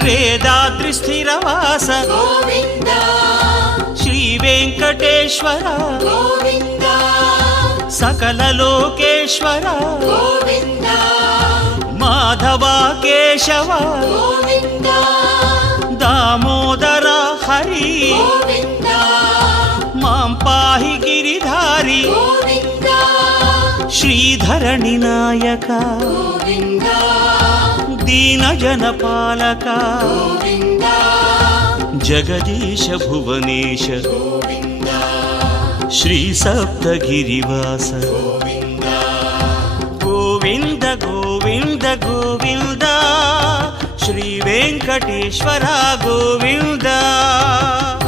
వేదాద్రి స్థిరవాస గోవింద శ్రీ వెంకటేశ్వర గోవింద సకల లోకేశ్వర గోవింద మాధవ కేశవ గోవింద దామోదర హరి గోవింద మాం పాహి గిరిధారి గోవింద శ్రీధరణి నాయక గోవింద దీన జనపాలక గోవింద జగదీశ భువనేశ గోవింద శ్రీ సప్తగిరివాస గోవింద గోవింద గోవింద గోవింద శ్రీ వెంకటేశ్వర గోవింద